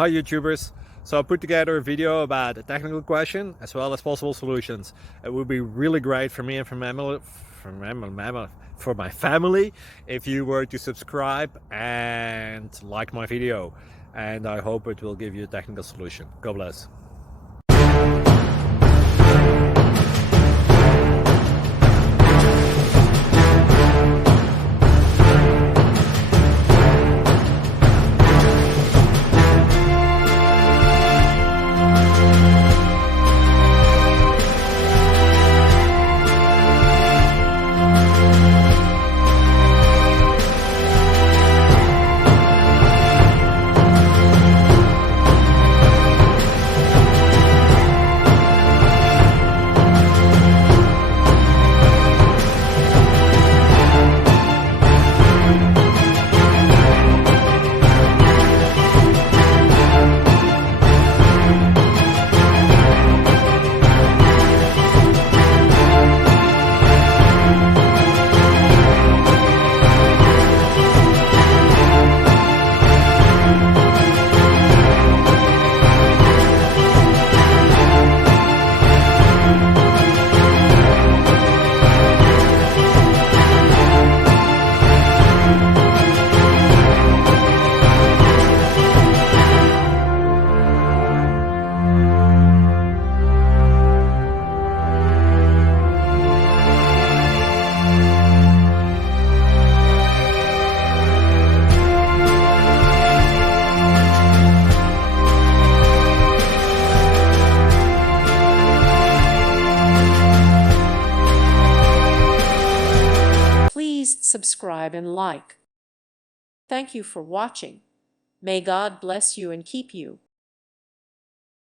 Hi YouTubers! So I put together a video about a technical question as well as possible solutions. It would be really great for me and for my family if you were to subscribe and like my video, and I hope it will give you a technical solution. God bless. Please subscribe and like. Thank you for watching. May God bless you and keep you.